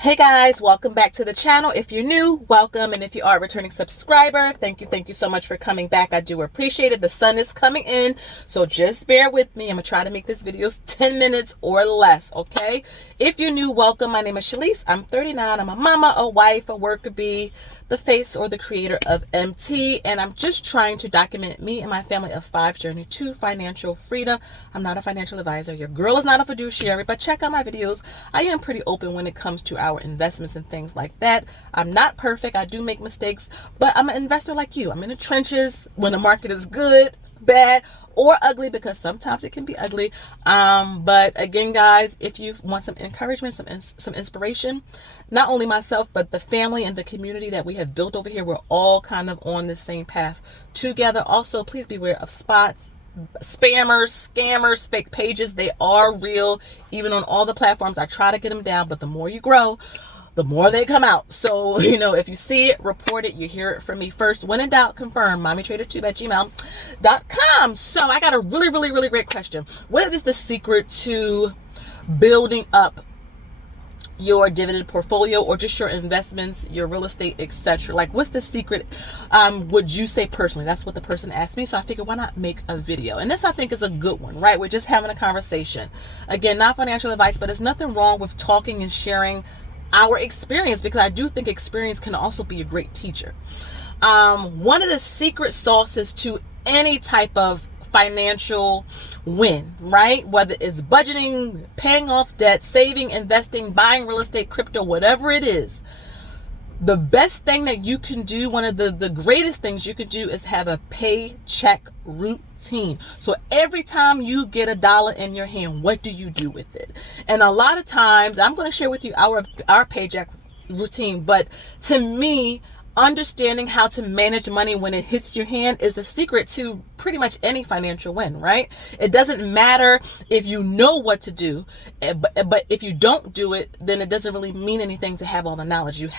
Hey guys, welcome back to the channel. If you're new, welcome. And if you are a returning subscriber, thank you so much for coming back. I do appreciate it. The sun is coming in, so just bear with me. I'm gonna try to make this video 10 minutes or less, okay? If you're new, welcome. My name is Shalise. I'm 39. I'm a mama, a wife, a worker bee, the face or the creator of MT, and I'm just trying to document me and my family of 5 journey to financial freedom. I'm not a financial advisor. Your girl is not a fiduciary, but check out my videos. I am pretty open when it comes to our investments and things like that. I'm not perfect. I do make mistakes, but I'm an investor like you. I'm in the trenches when the market is good, bad, or ugly, because sometimes it can be ugly. But again, guys, if you want some encouragement, some inspiration, not only myself, but the family and the community that we have built over here, we're all kind of on the same path together. Also, please beware of spots, spammers, scammers, fake pages. They are real, even on all the platforms. I try to get them down, but the more you grow, the more they come out. So, if you see it, report it. You hear it from me first. When in doubt, confirm. mommytrader2@gmail.com. So I got a really great question. What is the secret to building up your dividend portfolio, or just your investments, your real estate, etc.? Like, what's the secret, would you say personally? That's what the person asked me. So I figured, why not make a video? And this, I think, is a good one, right? We're just having a conversation. Again, not financial advice, but there's nothing wrong with talking and sharing our experience, because I do think experience can also be a great teacher. One of the secret sauces to any type of financial win, right? Whether it's budgeting, paying off debt, saving, investing, buying real estate, crypto, whatever it is, the best thing that you can do, one of the greatest things you can do, is have a paycheck routine. So every time you get $1 in your hand, what do you do with it? And a lot of times, I'm going to share with you our paycheck routine, but to me, understanding how to manage money when it hits your hand is the secret to pretty much any financial win, right? It doesn't matter if you know what to do, but if you don't do it, then it doesn't really mean anything to have all the knowledge. You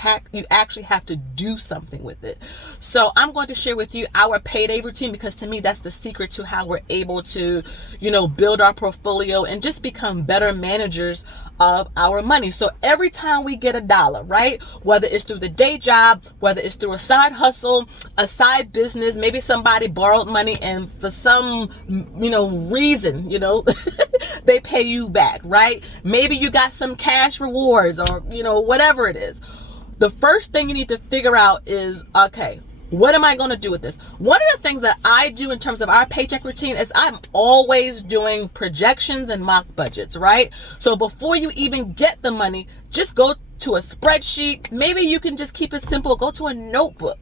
actually have to do something with it. So I'm going to share with you our payday routine, because to me, that's the secret to how we're able to, build our portfolio and just become better managers of our money. So every time we get $1, right? Whether it's through the day job, whether it's through a side hustle, a side business, maybe somebody borrowed money and for some, reason, they pay you back, right? Maybe you got some cash rewards, or, whatever it is. The first thing you need to figure out is, okay, what am I going to do with this? One of the things that I do in terms of our paycheck routine is I'm always doing projections and mock budgets, right? So before you even get the money, just go to a spreadsheet. Maybe you can just keep it simple. Go to a notebook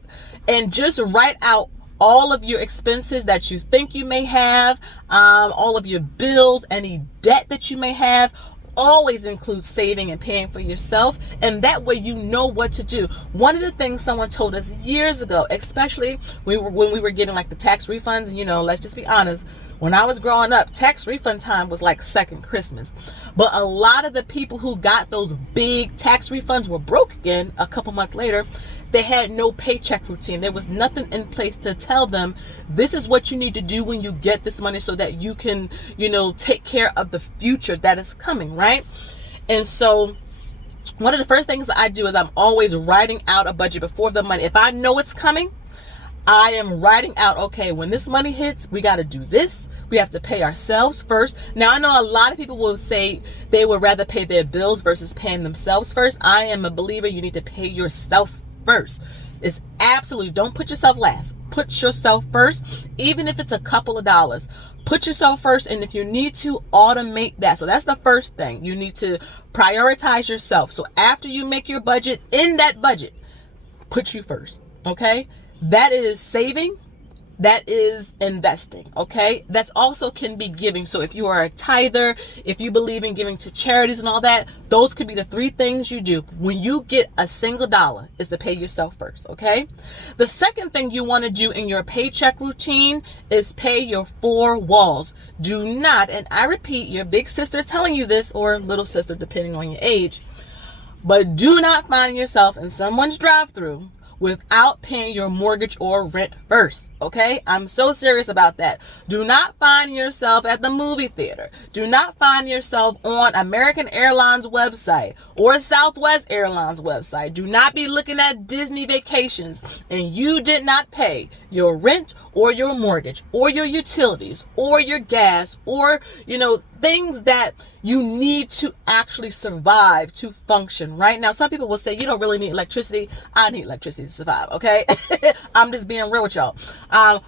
and just write out all of your expenses that you think you may have, all of your bills, any debt that you may have. Always include saving and paying for yourself, and that way you know what to do. One of the things someone told us years ago, especially when we were getting like the tax refunds, and let's just be honest, when I was growing up, tax refund time was like second Christmas. But a lot of the people who got those big tax refunds were broke again a couple months later. They had no paycheck routine. There was nothing in place to tell them, this is what you need to do when you get this money so that you can, take care of the future that is coming, right? And so one of the first things that I do is I'm always writing out a budget before the money. If I know it's coming, I am writing out, okay, when this money hits, we got to do this. We have to pay ourselves first. Now, I know a lot of people will say they would rather pay their bills versus paying themselves first. I am a believer you need to pay yourself first. It's absolutely, don't put yourself last. Put yourself first, even if it's a couple of dollars. Put yourself first, and if you need to, automate that. So that's the first thing. You need to prioritize yourself. So after you make your budget, in that budget, put you first, okay? That is saving. That is investing, okay? That's also can be giving. So if you are a tither, if you believe in giving to charities and all that, those could be the 3 things you do when you get a single dollar, is to pay yourself first, okay? The second thing you want to do in your paycheck routine is pay your 4 walls. Do not, and I repeat, your big sister is telling you this, or little sister, depending on your age, but do not find yourself in someone's drive-through without paying your mortgage or rent first. Okay? I'm so serious about that. Do not find yourself at the movie theater. Do not find yourself on American Airlines website or Southwest Airlines website. Do not be looking at Disney vacations and you did not pay your rent or your mortgage or your utilities or your gas or, things that you need to actually survive to function. Right now, some people will say you don't really need electricity. I need electricity to survive. Okay. I'm just being real with y'all.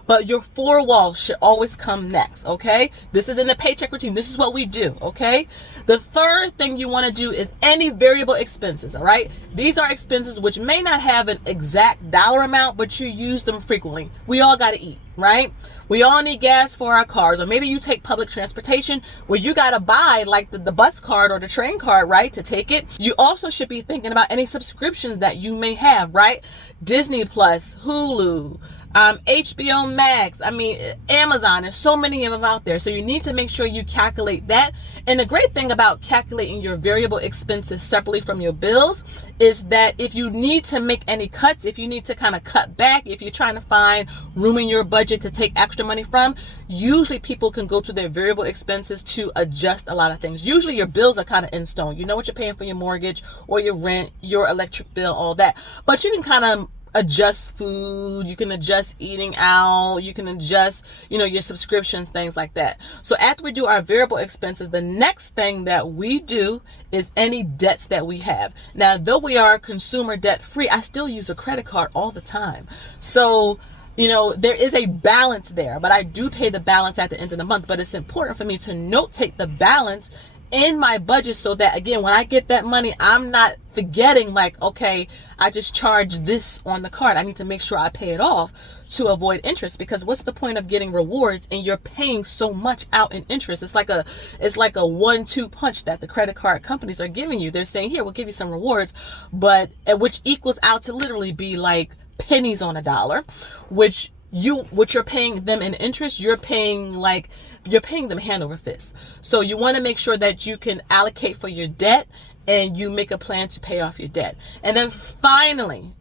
But your four walls should always come next. Okay. This is in the paycheck routine. This is what we do. Okay. The third thing you want to do is any variable expenses. All right. These are expenses which may not have an exact dollar amount, but you use them frequently. We all got to eat, right? We all need gas for our cars, or maybe you take public transportation where you got to buy like the bus card or the train card, right, to take it. You also should be thinking about any subscriptions that you may have, right? Disney Plus, Hulu, HBO Max, Amazon, and so many of them out there. So you need to make sure you calculate that. And the great thing about calculating your variable expenses separately from your bills is that if you need to make any cuts, if you need to kind of cut back, if you're trying to find room in your budget to take extra money from, usually people can go to their variable expenses to adjust a lot of things. Usually your bills are kind of in stone. You know what you're paying for your mortgage or your rent, your electric bill, all that. But you can kind of adjust food, you can adjust eating out, you can adjust, your subscriptions, things like that. So after we do our variable expenses, the next thing that we do is any debts that we have. Now, though we are consumer debt free, I still use a credit card all the time. So there is a balance there, but I do pay the balance at the end of the month. But it's important for me to note take the balance in my budget so that, again, when I get that money, I'm not forgetting like, okay, I just charged this on the card. I need to make sure I pay it off to avoid interest, because what's the point of getting rewards and you're paying so much out in interest? It's like a 1-2 punch that the credit card companies are giving you. They're saying, here, we'll give you some rewards, but which equals out to literally be like pennies on a dollar, what you're paying them in interest, you're paying them hand over fist. So you want to make sure that you can allocate for your debt and you make a plan to pay off your debt. And then finally,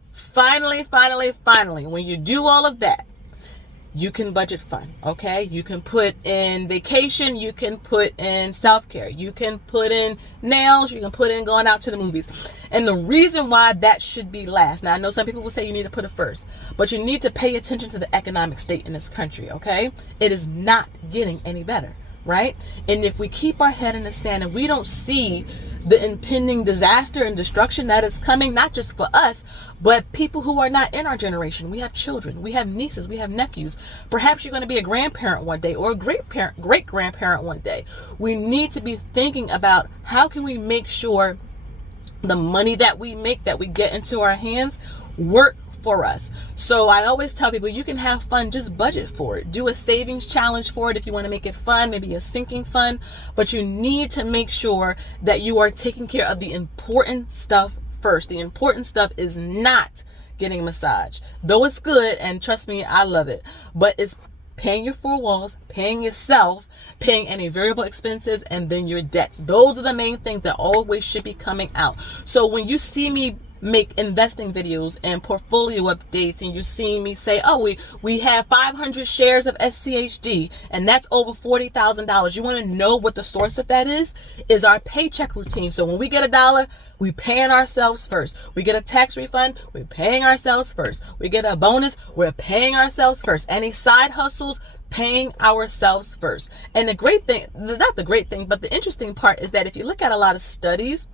when you do all of that, you can budget fund, okay? You can put in vacation, you can put in self-care, you can put in nails, you can put in going out to the movies. And the reason why that should be last, now I know some people will say you need to put it first, but you need to pay attention to the economic state in this country, okay? It is not getting any better, right? And if we keep our head in the sand and we don't see the impending disaster and destruction that is coming, not just for us, but people who are not in our generation. We have children, we have nieces, we have nephews. Perhaps you're going to be a grandparent one day or a great grandparent one day. We need to be thinking about how can we make sure the money that we make, that we get into our hands, work for us. So I always tell people, you can have fun, just budget for it. Do a savings challenge for it if you want to make it fun, maybe a sinking fund, but you need to make sure that you are taking care of the important stuff first. The important stuff is not getting a massage, though it's good, and trust me, I love it, but it's paying your four walls, paying yourself, paying any variable expenses, and then your debts. Those are the main things that always should be coming out. So when you see me make investing videos and portfolio updates, and you're seeing me say, oh, we have 500 shares of SCHD and that's over $40,000. You want to know what the source of that is our paycheck routine. So when we get $1, we paying ourselves first. We get a tax refund, we're paying ourselves first. We get a bonus, we're paying ourselves first. Any side hustles, paying ourselves first. And the great thing, not the great thing, but the interesting part is that if you look at a lot of studies,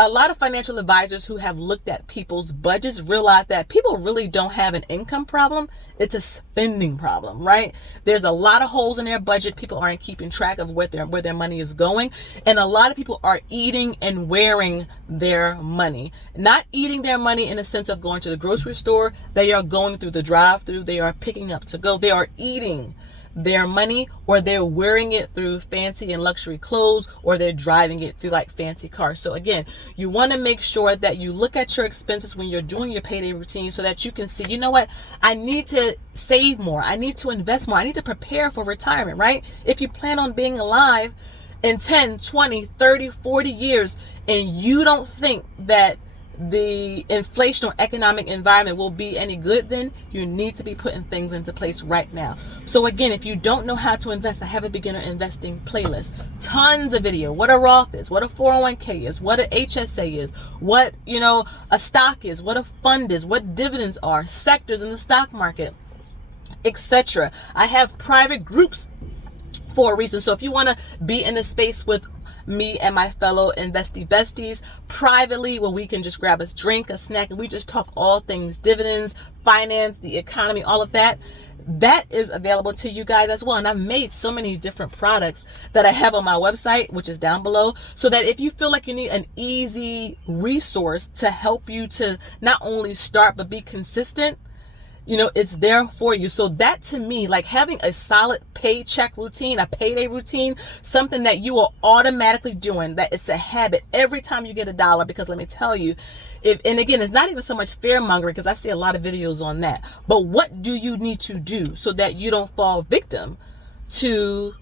a lot of financial advisors who have looked at people's budgets realize that people really don't have an income problem. It's a spending problem, right? There's a lot of holes in their budget. People aren't keeping track of where their money is going. And a lot of people are eating and wearing their money. Not eating their money in the sense of going to the grocery store. They are going through the drive-through. They are picking up to go. They are eating their money, or they're wearing it through fancy and luxury clothes, or they're driving it through like fancy cars. So again, you want to make sure that you look at your expenses when you're doing your payday routine so that you can see, you know what, I need to save more, I need to invest more, I need to prepare for retirement, right? If you plan on being alive in 10, 20, 30, 40 years and you don't think that the inflation or economic environment will be any good, then you need to be putting things into place right now. So again, if you don't know how to invest, I have a beginner investing playlist. Tons of video. What a Roth is, what a 401k is, what a HSA is, what, a stock is, what a fund is, what dividends are, sectors in the stock market, etc. I have private groups for a reason. So if you want to be in a space with me and my fellow investy besties privately, where we can just grab a drink, a snack, and we just talk all things dividends, finance, the economy, all of that, that is available to you guys as well. And I've made so many different products that I have on my website, which is down below, so that if you feel like you need an easy resource to help you to not only start but be consistent, it's there for you. So that, to me, like having a solid paycheck routine, a payday routine, something that you are automatically doing, that it's a habit every time you get $1. Because let me tell you, and again, it's not even so much fear mongering, because I see a lot of videos on that, but what do you need to do so that you don't fall victim to,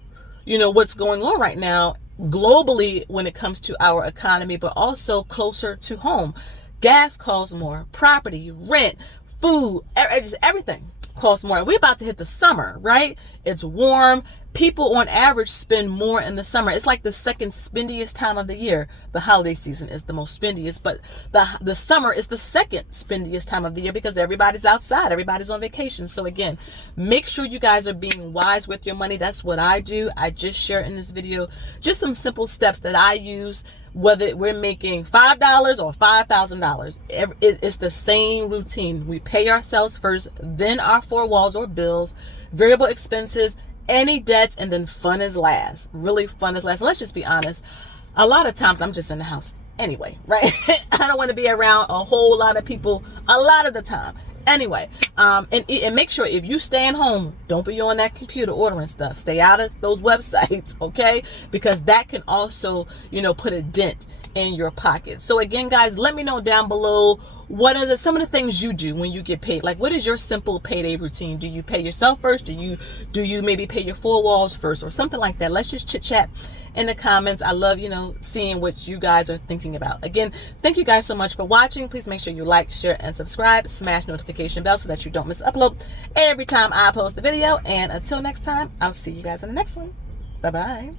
what's going on right now globally when it comes to our economy, but also closer to home? Gas costs more, property, rent, food, just everything costs more. We're about to hit the summer, right? It's warm. People on average spend more in the summer. It's like the second spendiest time of the year. The holiday season is the most spendiest, but the summer is the second spendiest time of the year because everybody's outside. Everybody's on vacation. So again, make sure you guys are being wise with your money. That's what I do. I just share in this video just some simple steps that I use, whether we're making $5 or $5,000. It's the same routine. We pay ourselves first, then our four walls or bills, variable expenses, any debts, and then fun is last. Really, fun is last. Let's just be honest. A lot of times I'm just in the house anyway, right? I don't want to be around a whole lot of people a lot of the time. Anyway, and make sure if you staying home, don't be on that computer ordering stuff. Stay out of those websites, okay? Because that can also, put a dent in your pocket. So again, guys, let me know down below, what are some of the things you do when you get paid? Like, what is your simple payday routine? Do you pay yourself first? Do you maybe pay your four walls first, or something like that? Let's just chit chat in the comments. I love, seeing what you guys are thinking about. Again, thank you guys so much for watching. Please make sure you like, share, and subscribe. Smash notification bell so that you don't miss upload every time I post a video. And until next time, I'll see you guys in the next one. Bye-bye.